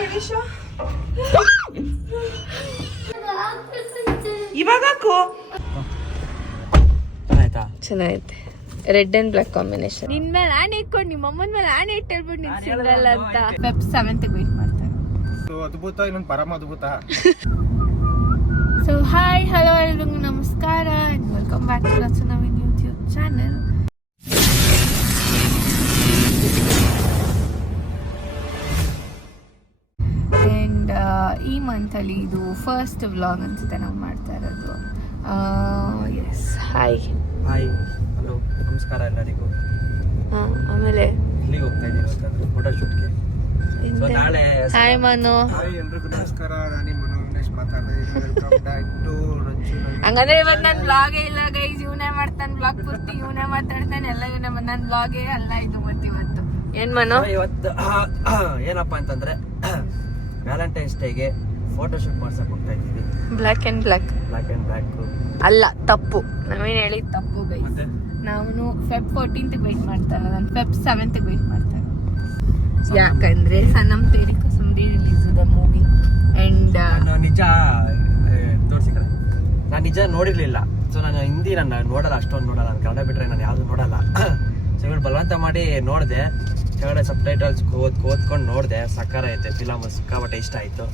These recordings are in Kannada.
ಗಣೇಶ ಇವಾಗ ಚೆನ್ನಾಗೈತೆ. Red and black combination. ನಿನ್ ಮೇಲೆ ಆನೆ ಇಟ್ಕೊಂಡು ನಿಮ್ಮ ಅಮ್ಮನ ಮೇಲೆ ಆನೆ ಇಟ್ಟು ಹೇಳ್ಬಿಟ್ಟು ನೀನ್ ಸಿಂಗಲ್ ಅಂತ. ಫೆಬ್ 7th ವೇಟ್ ಮಾಡ್ತಾರೆ. ಅದ್ಭುತ, ಇನ್ನೊಂದು ಪರಮ ಅದ್ಭುತ. ಸೊ ಹಾಯ್ ಹಲೋ ಎಲ್ರಿಗೂ ನಮಸ್ಕಾರ ಅಂಡ್ ವೆಲ್ಕಮ್ ಬ್ಯಾಕ್ ಟು ರಚನವಿನ್ ಯೂಟ್ಯೂಬ್ ಚಾನೆಲ್. ಅಂಡ್ ಈ ಮಂತಲ್ಲಿ ಇದು ಫಸ್ಟ್ ವ್ಲಾಗ್ ಅನ್ಸುತ್ತೆ ನಾವು ಮಾಡ್ತಾ ಇರೋದು. ಎಸ್ ಹಾಯ್ ಹಾಯ್ ಹಲೋ ನಮಸ್ಕಾರ ಎಲ್ಲರಿಗೂ. ಆಮೇಲೆ ಇಲ್ಲಿಗೆ ಹೋಗ್ತಾ ಇದ್ದೀವಿ ಫೋಟೋಶೂಟ್ಗೆ. ನಾಳೆ ಹಾಯ್ ಮನು. ಎಲ್ರಿಗೂ ನಮಸ್ಕಾರ, ನಾನು ಮನೋಜ್ ಮಾತಾಡ್ತಾ ಇದ್ದೀನಿ. ವೆಲ್ಕಮ್ ಬ್ಯಾಕ್ ಟು ರಚನವಿನ್. ಹಂಗಂದ್ರೆ ಇವತ್ತು ನನ್ನ ವ್ಲಾಗೇ ಇಲ್ಲ ಗೈಸ್. ಇವನೇ ಮಾಡ್ತಾನೆ ವ್ಲಾಗ್, ಪೂರ್ತಿ ಇವನೇ ಮಾತಾಡ್ತಾನೆ, ಎಲ್ಲ ಇವನೇ. ನನ್ನ ವ್ಲಾಗೇ ಅಲ್ಲ ಇದು. ಮತ್ತೆ ಇವತ್ತು ಏನ್ ಮನು? ಇವತ್ತು ಏನಪ್ಪಾ ಅಂತಂದ್ರೆ ವ್ಯಾಲೆಂಟೈನ್ಸ್ ಡೇಗೆ ಫೋಟೋಶೂಟ್ ಮಾಡ್ಸಕ್ ಹೋಗ್ತಾ ಇದ್ದೀವಿ. ಬ್ಲ್ಯಾಕ್ ಅಂಡ್ ಬ್ಲ್ಯಾಕ್ ಅಲ್ಲ, ತಪ್ಪು. ನಾವೇನು ಹೇಳಿದ್ ತಪ್ಪು ಗೈಸ್. ನಾನು ಫೆಬ್ 14th ವೇಟ್ ಮಾಡ್ತಾ ಇಲ್ಲ, ನಾನು ಫೆಬ್ 7th ವೇಟ್ ಮಾಡ್ತಾ ಇಲ್ಲ. ಯಾಕಂದ್ರೆ ಸನಮ್ ತೇರಿ ಕಸಮ್ಡಿ ರಿಲೀಸ್ ಇದೆ ಮೂವಿ. ಅಂಡ್ ನಿಜ ತೋರಿಸಿ ಕಡೆ ನಾನು ನಿಜ ನೋಡಿರ್ಲಿಲ್ಲ. ಸೊ ನಾನು ಹಿಂದಿ ನಾನು ನೋಡಲ್ಲ, ಅಷ್ಟೊಂದು ನೋಡಲ್ಲ. ನಾನು ಕನ್ನಡ ಬಿಟ್ರೆ ನಾನು ಯಾವ್ದು ನೋಡಲ್ಲ. ಸೊ ಇವ್ರು ಬಲವಂತ ಮಾಡಿ ನೋಡಿದೆ. ಕೆಳಗಡೆ ಸಬ್ ಟೈಟಲ್ಸ್ ಓದ್ಕೊಂಡು ನೋಡಿದೆ. ಸಕಾರ ಐತೆ ಫಿಲಮ್, ಸಿಕ್ಕಾಪಟ್ಟೆ ಇಷ್ಟ ಆಯ್ತು.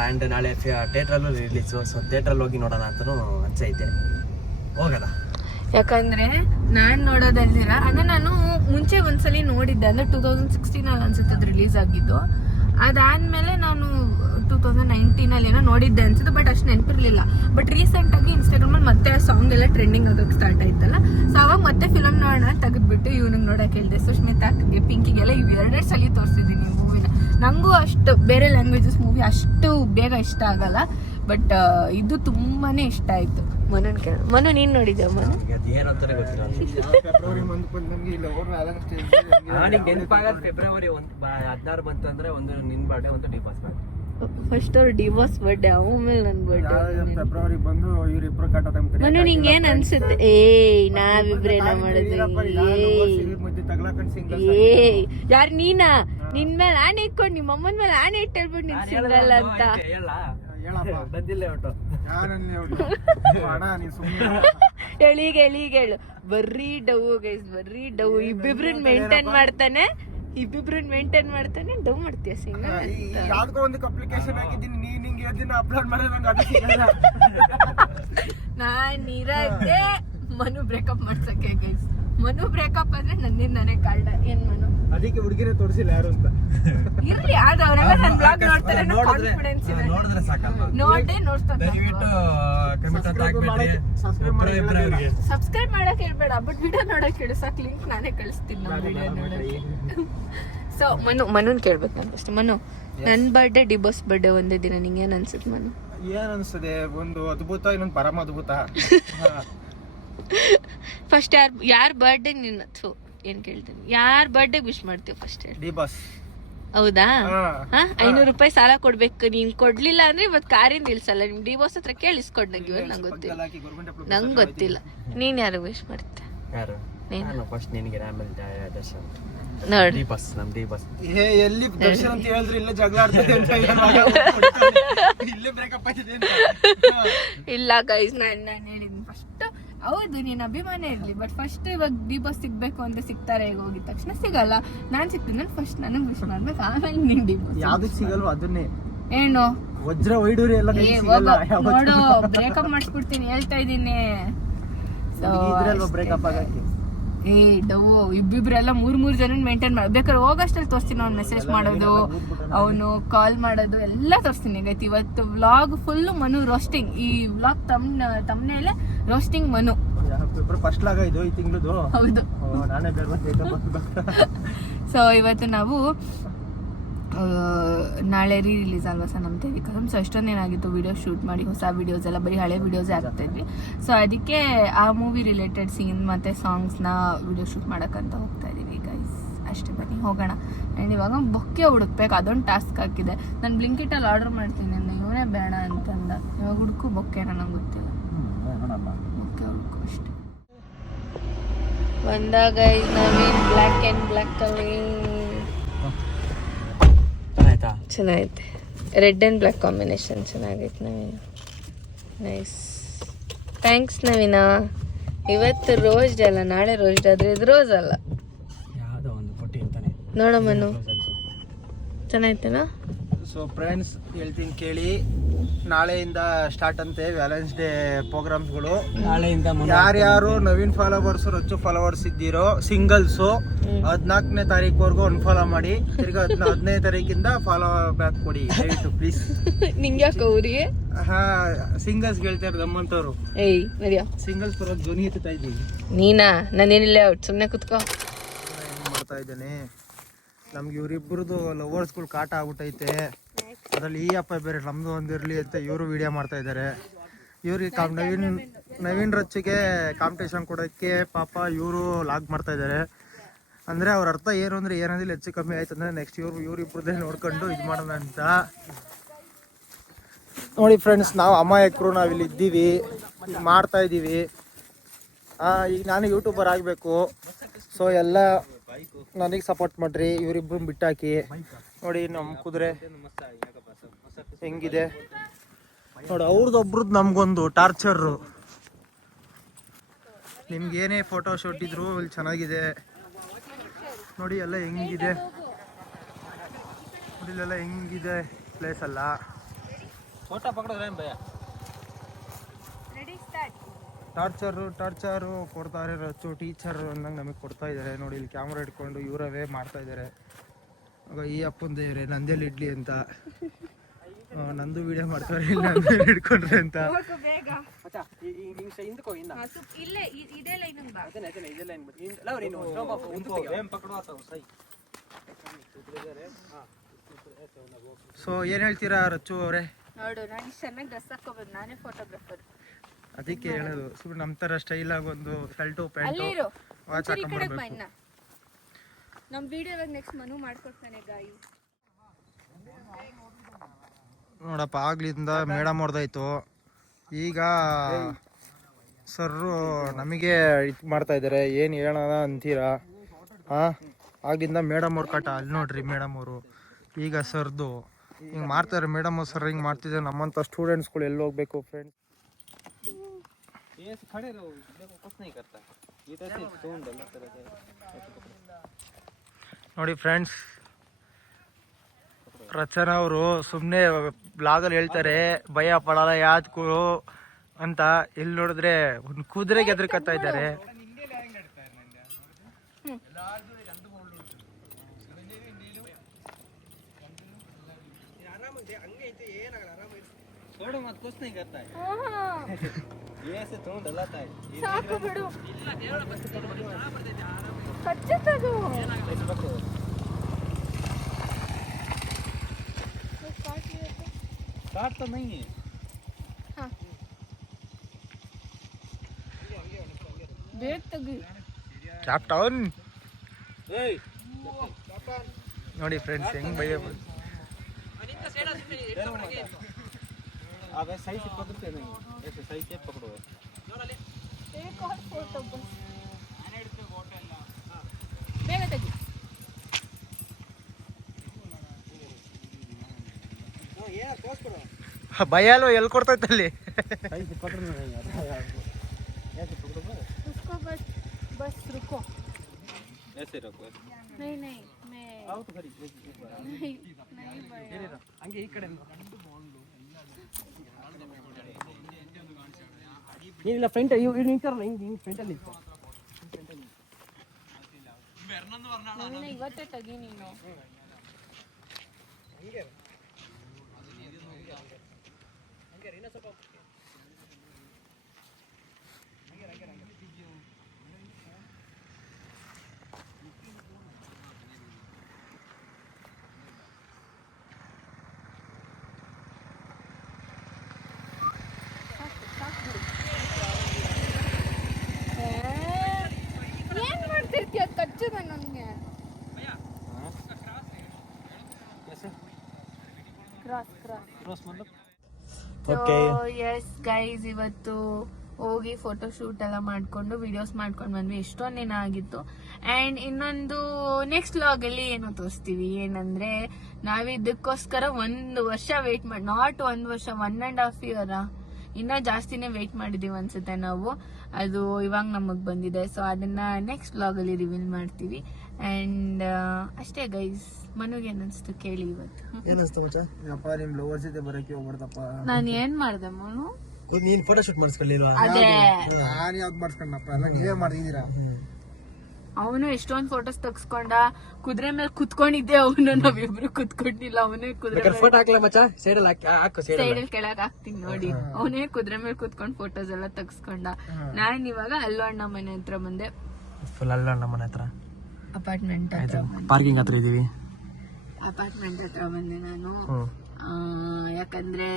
ಆ್ಯಂಡ್ ನಾಳೆ ಥಿಯೇಟ್ರಲ್ಲೂ ರಿಲೀಸು. ಸೊ ಥಿಯೇಟ್ರಲ್ಲಿ ಹೋಗಿ ನೋಡೋಣ ಅಂತಲೂ ಅನ್ಸೈತೆ. ಹೋಗೋಣ. ಯಾಕಂದ್ರೆ ನಾನ್ ನೋಡೋದಲ್ದಿರ ಅಂದ್ರೆ ನಾನು ಮುಂಚೆ ಒಂದ್ಸಲಿ ನೋಡಿದ್ದೆ, ಅಂದ್ರೆ 2016 ಅನ್ಸುತ್ತೆ ಅದು ರಿಲೀಸ್ ಆಗಿದ್ದು. ಅದಾದ್ಮೇಲೆ ನಾನು 2019 ಏನೋ ನೋಡಿದ್ದೆ ಅನ್ಸುತ್ತೆ, ಬಟ್ ಅಷ್ಟು ನೆನಪಿರ್ಲಿಲ್ಲ. ಬಟ್ ರೀಸೆಂಟ್ ಆಗಿ ಇನ್ಸ್ಟಾಗ್ರಾಮ್ ಅಲ್ಲಿ ಮತ್ತೆ ಸಾಂಗ್ ಎಲ್ಲ ಟ್ರೆಂಡಿಂಗ್ ಆಗೋಕೆ ಸ್ಟಾರ್ಟ್ ಆಯ್ತಲ್ಲ. ಸೊ ಅವಾಗ ಮತ್ತೆ ಫಿಲಮ್ ನೋಡೋಣ ತೆಗೆದ್ಬಿಟ್ಟು ಇವ್ನಿಗೆ ನೋಡಕ್ ಹೇಳಿದೆ. ಸುಷ್ಮಿತಾಗೆ, ಪಿಂಕಿಗೆಲ್ಲ ಇವ್ 2 ಸಲ ತೋರಿಸಿದೀನಿ ಮೂವಿನ. ನಂಗೂ ಅಷ್ಟು ಬೇರೆ ಲ್ಯಾಂಗ್ವೇಜಸ್ ಮೂವಿ ಅಷ್ಟು ಬೇಗ ಇಷ್ಟ ಆಗಲ್ಲ, ಬಟ್ ಇದು ತುಂಬಾನೇ ಇಷ್ಟ ಆಯ್ತು. ಮನನ್ ಕೇಳ. ಮನು ನೀನ್ ನೋಡಿದ್ಯಾ? ಮನು ಏನಂತಾನೆ ಗೊತ್ತಿಲ್ಲ. ಫೆಬ್ರವರಿ ಮಂತ್ ಬಂದು ನಮಗೆ ಇಲ್ಲ ಫೆಬ್ರವರಿ 16 ಬಂತು ಅಂದ್ರೆ ಒಂದು ನಿನ್ ಬರ್ಡೇ, ಒಂದು ಡಿವೋರ್ಸ್ ಬರ್ಡೇ. ಫಸ್ಟ್ ಅವ್ರ ಡಿವೋರ್ಸ್ ಬರ್ಡೇ, ಆಮೇಲೆ ನನ್ ಬರ್ಡೇ. ಫೆಬ್ರವರಿ ಬಂದು ಇವರಿಬ್ರು ಕಾಟೋ ಟೈಮ್ ಕಡೆ. ಮನು ನಿಂಗೆ ಏನ್ ಅನ್ಸುತ್ತೆ? ನಾವಿಬ್ರೇನ ಮಾಡಿದ್ವಿ. ಯಾರು ನೀನಾ? ನಿನ್ ಮೇಲೆ ಆನೆ ಇಟ್ಕೊಂಡು ನಿಮ್ಮ ಅಮ್ಮನ ಮೇಲೆ ಆನೆ ಇಟ್ಟು ಹೇಳ್ಬಿಟ್ಟು ನೀನ್ ಸಿಂಗಲ್ ಅಂತ. ಹೇಳು. ಬರ್ರಿ ಡವ್ ಗೈಸ್, ಬರ್ರಿ ಡವ್. ಇಬ್ಬಿಬ್ರನ್ ಮೇಂಟೈನ್ ಮಾಡ್ತಾನೆ, ಡವ್ ಮಾಡ್ತೀಯ ಸಿಂಗಲ್ ಅಂತ. ಯಾವ್ದೋ ಒಂದು ಅಪ್ಲಿಕೇಶನ್ ಹಾಕಿದ್ದೀನಿ, ನೀನ್ ಹಿಂಗೆ ಅದನ್ನ ಅಪ್ಲೋಡ್ ಮಾಡಿದ್ರೆ ನಾನಿರದೆ ಮನು ಬ್ರೇಕಪ್ ಮಾಡ್ಸಕ್ಕೆ ಗೈಸ್. ಮನು ಬ್ರೇಕಪ್ ಅಂದ್ರೆ ನನ್ನಿಂದ ನಾನೇ ಕಾಲ್ಡ. ಏನ್ ಮನು? ಅದಕ್ಕೆ ಹುಡುಗಿನೇ ತೋರಿಸಿಲ್ಲ ಯಾರು ಅಂತ. ಇರ್ಲಿ, ಆದ್ರೆ ಅವರೆಲ್ಲ ನನ್ನ ಬ್ಲಾಗ್ ನೋಡ್ತಾರೆ ಅನ್ನೋ ಕಾನ್ಫಿಡೆನ್ಸ್ ಇದೆ. ನೋಡಿದ್ರೆ ಸಾಕಲ್ಲ. ನೋಡ್ತಾರೆ. ಸಬ್ಸ್ಕ್ರೈಬ್ ಮಾಡಕ್ ಹೇಳ್ಬೇಡ, ಬಟ್ ವಿಡಿಯೋ ನೋಡಕ್ ಹೇಳು ಸಾಕು. ಲಿಂಕ್ ನಾನೇ ಕಳಿಸ್ತೀನಿ ನಮ್ಮ ವಿಡಿಯೋ ನೋಡಕ್ಕೆ. ಸೊ ಮನುನ್ ಕೇಳ್ಬೇಕು ನಾನು ಅಷ್ಟೇ. ಮನು, ನನ್ನ ಬರ್ಡೇ ಡಿಬೋಸ್ ಬರ್ಡೇ ಒಂದೇ ದಿನ, ನಿಂಗೆ ಏನ್ ಅನ್ಸುತ್ತೆ ಮನು? ಏನ್ ಅನ್ಸ್ತದೆ? ಒಂದು ಅದ್ಭುತ, ಇನ್ನೊಂದು ಪರಮ ಅದ್ಭುತ. ಫಸ್ಟ್ ಯಾರ್ ಬರ್ಡೇ ನಿನ್ನ ಏನ್ ಕೇಳ್ತೀನಿ, ಯಾರ್ ಬರ್ಡೇ ವಿಶ್ ಮಾಡ್ತೀವಿ ಫಸ್ಟ್? ಡಿಬಾಸ್. ಹೌದಾ? 500 ರೂಪಾಯಿ ಸಾಲ ಕೊಡ್ಬೇಕು. ನೀನ್ ಕೊಡ್ಲಿಲ್ಲ ಅಂದ್ರೆ ಇವತ್ತು ಕಾರಿಂದ ಇಲ್ಸಲ್ಲ. ನಿಮ್ ಡಿವೋರ್ಸ್ ಹತ್ರ ಕೇಳಿಸ್ಕೊಡ್. ನಂಗೆ ಗೊತ್ತಿಲ್ಲ. ನೀನ್ ಯಾರು ವಿಶ್ ಮಾಡ್ತೀಯ? ನೋಡಿ ಎಲ್ಲಿ ದರ್ಶನ್ ಅಂತ ಹೇಳಿದ್ರೆ ಇಲ್ಲೇ ಜಗಳ ಆಡ್ತದೆ ಅಂತ. ಇಲ್ಲೇ ಬ್ರೇಕಪ್ ಆಗಿದೆ ಅಂತ. ಇಲ್ಲ ಗೈಸ್, ನಾನು ಹೇಳಿದ್ದೀನಿ ಫಸ್ಟ್. ಹೌದು, ನೀನ್ ಅಭಿಮಾನ ಇರ್ಲಿ, ಬಟ್ ಫಸ್ಟ್ ಇವಾಗ ಡಿಬೋಸ್ ಸಿಗ್ಬೇಕು ಅಂತ ಸಿಗ್ತಾರೆ. ಈಗ ಹೋಗಿದ ತಕ್ಷಣ ಸಿಗಲ್ಲ. ನಾನ್ ಸಿಗ್ತೀನಿ, ನಾನು ಫಸ್ಟ್ ನನಗ್ ವಿಶ್ ಮಾಡ್ಬೇಕು, ಆಮೇಲೆ ನಿನ್ ಡಿಬೋಸ್. ಯಾವ್ದಕ್ ಸಿಗಲ್ವ ಅದನ್ನೇ. ಏನು ವಜ್ರ ವೈಡೂರಿ ಎಲ್ಲ ನೋಡು, ಬ್ರೇಕಪ್ ಮಾಡಿಸ್ಬಿಡ್ತೀನಿ ಹೇಳ್ತಾ ಇದ್ದೀನಿ. ಬ್ರೇಕಪ್ ಆಗಕ್ಕೆ ಡವ್ ಇಬ್ಬಿಬ್ರೆಲ್ಲ 3 ಜನ ಮೇಂಟೈನ್ ಮಾಡ್ಬೇಕಾದ್ರೆ ಹೋಗಷ್ಟಲ್ಲಿ ತೋರಿಸ್ತೀನಿ. ಅವ್ನು ಮೆಸೇಜ್ ಮಾಡೋದು, ಅವನು ಕಾಲ್ ಮಾಡೋದು ಎಲ್ಲ ತೋರಿಸ್ತೀನಿ. ಆಗೈತಿ ಇವತ್ತು ವ್ಲಾಗ್ ಫುಲ್ ಮನು ರೋಸ್ಟಿಂಗ್. ಈ ವ್ಲಾಗ್ ತಮ್ಮನೇಲೆ ರೋಸ್ಟಿಂಗ್ ಮನು. ಫಸ್ಟ್ ಲಾಗ ಇದು ಈ ತಿಂಗಳದು. ಹೌದು. ನಾನೇ ಸೊ ಇವತ್ತು ನಾವು ನಾಳೆ ರಿಲೀಸ್ ಅಲ್ವಾ ಸರ್ ನಮ್ಮ ತೇರಿ ಕಸಮ್. ಸೊ ಎಷ್ಟೊಂದೇನಾಗಿತ್ತು ವಿಡಿಯೋ ಶೂಟ್ ಮಾಡಿ, ಹೊಸ ವಿಡಿಯೋಸ್ ಎಲ್ಲ ಬರೀ ಹಳೆ ವಿಡಿಯೋಸೇ ಆಗ್ತಾ ಇದ್ವಿ. ಸೊ ಅದಕ್ಕೆ ಆ ಮೂವಿ ರಿಲೇಟೆಡ್ ಸೀನ್ ಮತ್ತು ಸಾಂಗ್ಸ್ನ ವಿಡಿಯೋ ಶೂಟ್ ಮಾಡೋಕ್ಕಂತ ಹೋಗ್ತಾ ಇದ್ದೀವಿ ಗೈಸ್. ಅಷ್ಟೇ, ಬನ್ನಿ ಹೋಗೋಣ. ಆ್ಯಂಡ್ ಇವಾಗ ಬೊಕ್ಕೆ ಹುಡುಕ್ಬೇಕು, ಅದೊಂದು ಟಾಸ್ಕ್ ಹಾಕಿದೆ. ನಾನು ಬ್ಲಿಂಕಿಟಲ್ಲಿ ಆರ್ಡರ್ ಮಾಡ್ತೀನಿ ಅಂದ, ಇವನೇ ಬೇಡ ಅಂತಂದ. ಇವಾಗ ಹುಡುಕು ಬೊಕ್ಕೆ, ನನಗೆ ಗೊತ್ತಿಲ್ಲ. ಬೊಕ್ಕೆ ಹುಡುಕು ಅಷ್ಟೇ. ಬಂದಾಗ ನವೀನ್ ಬ್ಲ್ಯಾಕ್ ಆ್ಯಂಡ್ ಬ್ಲ್ಯಾಕ್ ಅಲ್ಲಿ ಚೆನ್ನಾಗೈತೆ. ರೆಡ್ ಆ್ಯಂಡ್ ಬ್ಲ್ಯಾಕ್ ಕಾಂಬಿನೇಷನ್ ಚೆನ್ನಾಗೈತೆ ನವೀನ. ನೈಸ್. ಥ್ಯಾಂಕ್ಸ್ ನವೀನ. ಇವತ್ತು ರೋಸ್ ಡೇ ಅಲ್ಲ, ನಾಳೆ ರೋಸ್ ಡೇ ಆದರೆ ಇದು ರೋಸ್ ಅಲ್ಲ. ಯಾವುದೋ ಒಂದು ಪಟ್ಟಿ ಅಂತಾನೆ ನೋಡಮ್ಮನು ಚೆನ್ನಾಯ್ತೇನಾ? ಸೊ ಫ್ರೆಂಡ್ಸ್ ಹೇಳ್ತೀನಿ ಕೇಳಿ, ನಾಳೆಯಿಂದ ಸ್ಟಾರ್ಟ್ ಅಂತೆ ವ್ಯಾಲೆನ್ಸ್ ಡೇ ಪ್ರೋಗ್ರಾಮ್ಸ್ಗಳು. ನಾಳೆಯಿಂದ ಯಾರ್ಯಾರು ನವೀನ್ ಫಾಲೋವರ್ಸ್ ರಚ್ಚು ಫಾಲೋವರ್ಸ್ ಇದ್ದೀರೋ ಸಿಂಗಲ್ಸು 14ನೇ ತಾರೀಕುವರೆಗೂ ಅನ್ಫಾಲೋ ಮಾಡಿ, ತಿರ್ಗಾ 15ನೇ ತಾರೀಕಿಂದ ಫಾಲೋ ಬ್ಯಾಕ್ ಕೊಡಿ ದಯವಿಟ್ಟು ಪ್ಲೀಸ್. ನಿಂಗೆ ಯಾಕೆ ಊರಿಗೆ? ಹಾ, ಸಿಂಗಲ್ಸ್ ಹೇಳ್ತಾರೆ ನಮ್ಮಂತವ್ರು. ಏಯ್ ನಡಿಯೋ. ಸಿಂಗಲ್ಸ್ ಬರೋದು ಧ್ವನಿ ಎತ್ತಾ ಇದ್ದೀವಿ. ನೀನಾ? ನಾನೇನಿಲ್ಲ, ಔಟ್ ಸುಮ್ಮನೆ ಕುತ್ಕೋ. ಮಾಡ್ತಾ ಇದ್ದೇನೆ. ನಮ್ಗೆ ಇವ್ರಿಬ್ರದ್ದು ಲವರ್ಸ್ಗಳು ಕಾಟ ಆಗ್ಬಿಟ್ಟೈತೆ. ಅದ್ರಲ್ಲಿ ಈ ಅಪ್ಪ ಬೇರೆ ನಮ್ದು ಒಂದಿರ್ಲಿ ಅಂತ ಇವರು ವಿಡಿಯೋ ಮಾಡ್ತಾ ಇದ್ದಾರೆ. ಇವ್ರಿಗೆ ನವೀನ್ ರಚ್ಚಿಗೆ ಕಾಂಪಿಟೇಷನ್ ಕೊಡೋಕ್ಕೆ ಪಾಪ ಇವರು ಲಾಗ್ ಮಾಡ್ತಾ ಇದ್ದಾರೆ. ಅಂದ್ರೆ ಅವ್ರ ಅರ್ಥ ಏನು ಅಂದ್ರೆ ಏನಾದ್ರು ಹೆಚ್ಚು ಕಮ್ಮಿ ಆಯ್ತು ಅಂದ್ರೆ ನೆಕ್ಸ್ಟ್ ಇವ್ರಿಬ್ರದ್ದೇ ನೋಡ್ಕೊಂಡು ಇದು ಮಾಡೋಣ ಅಂತ. ನೋಡಿ ಫ್ರೆಂಡ್ಸ್, ನಾವು ಅಮಾಯಕರು, ನಾವಿಲ್ಲಿ ಇದ್ದೀವಿ, ಮಾಡ್ತಾ ಇದ್ದೀವಿ. ಈಗ ನಾನು ಯೂಟ್ಯೂಬರ್ ಆಗಬೇಕು. ಸೊ ಎಲ್ಲ ನನಗೆ ಸಪೋರ್ಟ್ ಮಾಡ್ರಿ, ಇವರಿಬ್ರು ಬಿಟ್ಟಾಕಿ. ನೋಡಿ ನಮ್ಮ ಕುದುರೆ ಹೆಂಗಿದೆ ನೋಡಿ. ಅವ್ರದ್ದೊಬ್ರದ್ದು ನಮ್ಗೊಂದು ಟಾರ್ಚರು. ನಿಮ್ಗೆ ಏನೇ ಫೋಟೋ ಶೂಟ್ ಇದ್ರು ಇಲ್ಲಿ ಚೆನ್ನಾಗಿದೆ ನೋಡಿ. ಎಲ್ಲ ಹೆಂಗಿದೆ ನೋಡಿ, ಇಲ್ಲೆಲ್ಲ ಹೆಂಗಿದೆ ಪ್ಲೇಸ್ ಅಲ್ಲ. ಫೋಟೋ ಪಕಡಿದ್ರೆ ಭಯ. ಟಾರ್ಚರು ಕೊಡ್ತಾರೆ ರಚ್ಚು ಟೀಚರ್ ಅಂದಂಗೆ ನಮಗೆ ಕೊಡ್ತಾ ಇದ್ದಾರೆ ನೋಡಿ. ಇಲ್ಲಿ ಕ್ಯಾಮ್ರಾ ಇಟ್ಕೊಂಡು ಇವರವೇ ಮಾಡ್ತಾ ಇದ್ದಾರೆ. ಈ ಅಪ್ಪಂದು ಇವ್ರೆ ನಂದೇಲಿ ಇಡ್ಲಿ ಅಂತ, ನಂದು ವಿಡಿಯೋ ಮಾಡ್ತಾರೆ ಇಲ್ಲ ನಂದೇಲಿ ಇಟ್ಕೊಂಡ್ರೆ ಅಂತ. ಸೊ ಏನ್ ಹೇಳ್ತೀರಾ ರಚ್ಚು ಅವರೇ? ನೋಡು, ನಾನು ಚೆನ್ನಾಗಿ ಡ್ರೆಸ್ ಹಾಕೋಬೇಕು, ನಾನೇ ಫೋಟೋಗ್ರಾಫರ್. ಅದಕ್ಕೆ ಹೇಳೋದು, ಸುಮ್ಮನೆ ನಮ್ಮ ಥರ ಸ್ಟೈಲ್ ಆಗಿ ಒಂದು ಶರ್ಟು ಪ್ಯಾಂಟು ವಾಚ್ ಹಾಕೊಂಡ್ಬರ್ಬೇಕು. ನಮ್ಮ ವಿಡಿಯೋ ನೆಕ್ಸ್ಟ್ ಮನು ಮಾಡ್ಕೊಡ್ತಾನೆ ಗಾಯಿ. ನೋಡಪ್ಪ, ಆಗ್ಲಿಂದ ಮೇಡಮ್ ಹೊಡೆದಾಯ್ತು. ಈಗ ಸರ್ರು ನಮಗೆ ಇದು ಮಾಡ್ತಾ ಇದ್ದಾರೆ. ಏನು ಹೇಳೋಣ ಅಂತೀರಾ? ಆಗ್ಲಿಂದ ಮೇಡಮ್ ಅವ್ರ ಕಾಟ ಅಲ್ಲಿ ನೋಡ್ರಿ. ಮೇಡಮ್ ಅವರು ಈಗ ಸರ್ದು ಹಿಂಗೆ ಮಾಡ್ತಾರೆ. ಮೇಡಮ್ ಅವ್ರು ಸರ್ ಹಿಂಗೆ ಮಾಡ್ತಿದ್ದಾರೆ. ನಮ್ಮಂಥ ಸ್ಟೂಡೆಂಟ್ಸ್ಗಳು ಎಲ್ಲಿ ಹೋಗ್ಬೇಕು ಫ್ರೆಂಡ್ಸ್? ನೋಡಿ ಫ್ರೆಂಡ್ಸ್, ರಚನಾ ಅವರು ಸುಮ್ಮನೆ ಬ್ಲಾಗಲ್ಲಿ ಹೇಳ್ತಾರೆ ಭಯ ಪಡಲ್ಲ ಯಾತ್ಕು ಅಂತ. ಇಲ್ಲಿ ನೋಡಿದ್ರೆ ಒಂದು ಕುದುರೆಗೆ ಎದುರ್ಕತ್ತಾ ಇದ್ದಾರೆ. ಸಾಕು ಬಿಡು. ಕ್ಯಾಪ್ಟನ್ ನೋಡಿ ಫ್ರೆಂಡ್ಸ್ ಹೆಂಗ್ ಭಯ. ಭಯ ಅಲ್ವ ಎಲ್ಲಿ ಕೊಡ್ತೈತಲ್ಲಿ? बस रुको. ऐसे रखो. नहीं नहीं मैं आओ तो खड़ी. नहीं नहीं भैया ಹಂಗೆ ಈ ಕಡೆ ಏನಿಲ್ಲ ಫ್ರಂಟ್ ಇವ್ರು ನಿಂತಾರಲ್ಲ ಹಿಂಗೆ ಫ್ರಂಟಲ್ಲಿ ನಿಂತು. ಇವತ್ತೇ ತೆಗಿ ನೀನು. ಏನ್ ಮಾಡ್ತಿರ್ತೀಯ? ಕಚ್ಚದ ನನಗೆ. Cross cross. Okay yes guys, ಇವತ್ತು ಹೋಗಿ ಫೋಟೋ ಶೂಟ್ ಎಲ್ಲ ಮಾಡ್ಕೊಂಡು ವಿಡಿಯೋಸ್ ಮಾಡ್ಕೊಂಡು ಬಂದ್ವಿ. ಎಷ್ಟೊಂದು ದಿನ ಆಗಿತ್ತು. ಅಂಡ್ ಇನ್ನೊಂದು ನೆಕ್ಸ್ಟ್ ವ್ಲಾಗ್ ಅಲ್ಲಿ ಏನೋ ತೋರಿಸ್ತೀವಿ. ಏನಂದ್ರೆ ನಾವಿದಕ್ಕೋಸ್ಕರ 1 ವರ್ಷ ವೇಟ್ ಮಾಡಿ, ನಾಟ್ 1 ವರ್ಷ, 1.5 ಇಯರ್, ಇನ್ನ ಜಾಸ್ತಿನೇ ವೇಟ್ ಮಾಡಿದೀವಿ ಅನ್ಸುತ್ತೆ ನಾವು. ಅದು ಇವಾಗ ನಮಗ್ ಬಂದಿದೆ. ಸೊ ಅದನ್ನ ನೆಕ್ಸ್ಟ್ ವ್ಲಾಗ್ ಅಲ್ಲಿ ರಿವೀಲ್ ಮಾಡ್ತೀವಿ. ಅಂಡ್ ಅಷ್ಟೇ ಗೈಸ್. ಮನುಗೆ ಏನಿಸ್ತು ಕೇಳಿ ಇವತ್ತು. ಏನಿಸ್ತು ಯಪ್ಪ ನಿಮ್ ಲವರ್ಸ್ ಜೊತೆ ಬರಕ್ಕೆ ಹೋಗ್ಬಾರ್ದಪ್ಪ. ನಾನು ಏನ್ ಮಾಡ್ದೆ ಮನು? ನೀನ್ ಫೋಟೋ ಶೂಟ್ ಮಾಡಿಸ್ಕೊಳ್ಳಿಲ್ವಾ? ಅದೇ ನಾನು ಯಾವ್ದು ಮಾಡ್ಸ್ಕೊಂಡಪ್ಪ, ಎಲ್ಲ ನೀವೇ ಮಾಡ್ತಿದ್ದೀರಾ. ಅವನು ಎಷ್ಟೊಂದ್ ಫೋಟೋಸ್ ತೆಗ್ಸ್ಕೊಂಡ. ಕುದುರೆ ಮೇಲೆ ಕುತ್ಕೊಂಡಿದ್ದೆ ಅವನು, ನಾವಿಬ್ರು ಕುತ್ಕೊಂಡಿಲ್ಲ. ಅವನೇ ಕುದುರೆ ಫೋಟೋ ಹಾಕ್ಲ ಮಚ್ಚ, ಸೈಡಲ್ಲಿ ಹಾಕು, ಸೈಡಲ್ಲಿ ಕೆಳಗ್ ಹಾಕ್ತೀನಿ ನೋಡಿ. ಅವನೇ ಕುದುರೆ ಮೇಲೆ ಕುತ್ಕೊಂಡ್ ಫೋಟೋಸ್ ಎಲ್ಲ ತೆಗ್ಸ್ಕೊಂಡ. ನಾನ್ ಇವಾಗ ಅಲ್ಲೋ ಅಣ್ಣ ಮನೆ ಹತ್ರ ಬಂದೆ. ಫುಲ್ ಅಲ್ಲ ನಮ್ಮನೆ ಹತ್ರ ಅಪಾರ್ಟ್ಮೆಂಟ್ ಪಾರ್ಕಿಂಗ್ ಹತ್ರ ಇದೀವಿ. ಅಪಾರ್ಟ್ಮೆಂಟ್ ಹತ್ರ ಬಂದೆ ನಾನು. ಯಾಕಂದ್ರೆ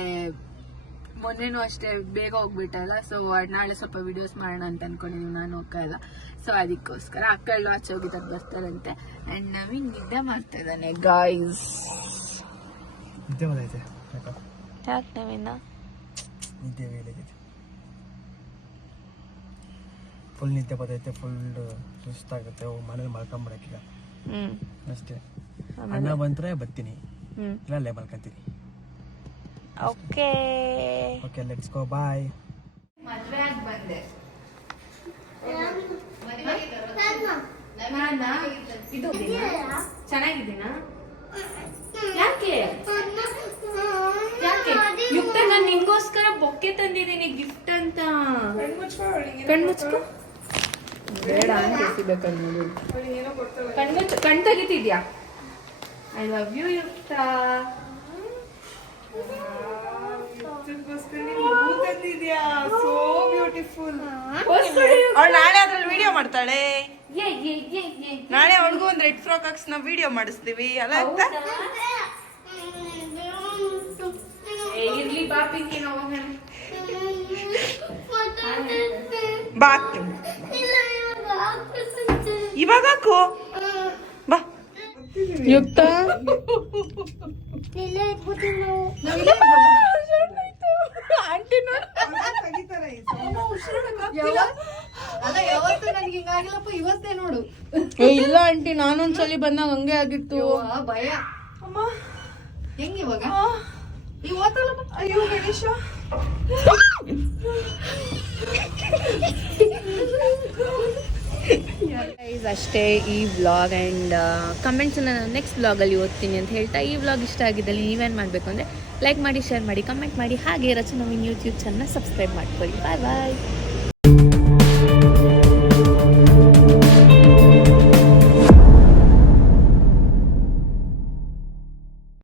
ಮೊನ್ನೆನೂ ಅಷ್ಟೇ ಬೇಗ ಹೋಗ್ಬಿಟ್ಟಲ್ಲ. ಸೊ ನಾಳೆ ಸ್ವಲ್ಪ ವಿಡಿಯೋಸ್ ಮಾಡೋಣ ಅಂತ ಅನ್ಕೊಂಡಿದೀವಿ ನಾನು, ಅಕ್ಕ ಎಲ್ಲ. ಸೊ ಅದಕ್ಕೋಸ್ಕರ ಅಕ್ಕ ಎಲ್ಲ ಆಚೆ ಹೋಗಿದಾಗ ಬರ್ತಾರಂತೆ. ಅಂಡ್ ನವೀನ್ ನಿದ್ದೆ ಮಾಡ್ತಾ ಇದ್ದಾನೆ ಗಾಯ್ಸ್. ನಿದ್ದೆ ಬಂದೈತೆ. ಯಾಕೆ ನವೀನ? ನಿದ್ದೆ ವೇಳೆಗಿದೆ, ಫುಲ್ ನಿದ್ದೆ ಬರ್ತೈತೆ, ಫುಲ್ ಸುಸ್ತಾಗುತ್ತೆ. ಮನೇಲಿ ಮಲ್ಕೊಂಬಿಡಕ್ಕೀಗ ಅಷ್ಟೇ. ಅಣ್ಣ ಬಂದ್ರೆ ಬರ್ತೀನಿ, ಇಲ್ಲ ಅಲ್ಲೇ ಮಲ್ಕೊಂತೀನಿ. ಓಕೆ ಓಕೆ, ಲೆಟ್ಸ್ ಗೋ, ಬಾಯ್. ಮದ್ವೆ ಆಗಿ ಬಂದೆ. ಇದು ಚೆನ್ನಾಗಿದ್ದೀನಾ? ಯಾಕೆ ಯುಕ್ತ, ನಾನು ನಿಂಗೋಸ್ಕರ ಬೊಕ್ಕೆ ತಂದಿದ್ದೀನಿ ಗಿಫ್ಟ್ ಅಂತ. ಕಣ್ಮುಚ್ಕೊ. ಬೇಡ ಅಂತ ಎಸಿಬೇಕಲ್ಲ. ಕಣ್ಮುಚ್ಚು. ಕಣ್ ತೆಗಿತಿದ್ಯಾ? ಐ ಲವ್ ಯು ಯುಕ್ತ. ನಾಳೆ ಅದ್ರಲ್ಲಿ ವಿಡಿಯೋ ಮಾಡ್ತಾಳೆ. ನಾಳೆ ಅವಳಿಗೂ ಒಂದ್ ರೆಡ್ ಫ್ರಾಕ್ ಹಾಕ್ಸ್ ನಾವು ವಿಡಿಯೋ ಮಾಡಿಸ್ತೀವಿ ಅಲ್ಲ ಅಂತ. ಇರ್ಲಿ ಬಾ ಪಿಂಕಿ, ನಾವು ಬಾ ಹಾಕ್ತೀನಿ. ಇವಾಗ ಹಾಕು ಬಾ. ಯುಕ್ತ ಇಲ್ಲ ಆಂಟಿ, ನಾನೊಂದ್ಸಲಿ ಬಂದಾಗ ಹಂಗೆ ಆಗಿತ್ತು. ಭಯ. ಹೆಂಗ ಇವಾಗ? ಅಯ್ಯೋ ಗಣೇಶ. ಅಷ್ಟೇ ಈ ವ್ಲಾಗ್. ಆ್ಯಂಡ್ ಕಮೆಂಟ್ಸ್ ನಾನು ನೆಕ್ಸ್ಟ್ ವ್ಲಾಗಲ್ಲಿ ಓದ್ತೀನಿ ಅಂತ ಹೇಳ್ತಾ, ಈ ವ್ಲಾಗ್ ಇಷ್ಟ ಆಗಿದ್ದಲ್ಲಿ ನೀವೇನು ಮಾಡಬೇಕು ಅಂದರೆ ಲೈಕ್ ಮಾಡಿ, ಶೇರ್ ಮಾಡಿ, ಕಮೆಂಟ್ ಮಾಡಿ. ಹಾಗೆ ರಚನಾ ಯೂಟ್ಯೂಬ್ ಚಾನಲ್ನ ಸಬ್ಸ್ಕ್ರೈಬ್ ಮಾಡ್ಕೊಳ್ಳಿ. ಬಾಯ್ ಬಾಯ್.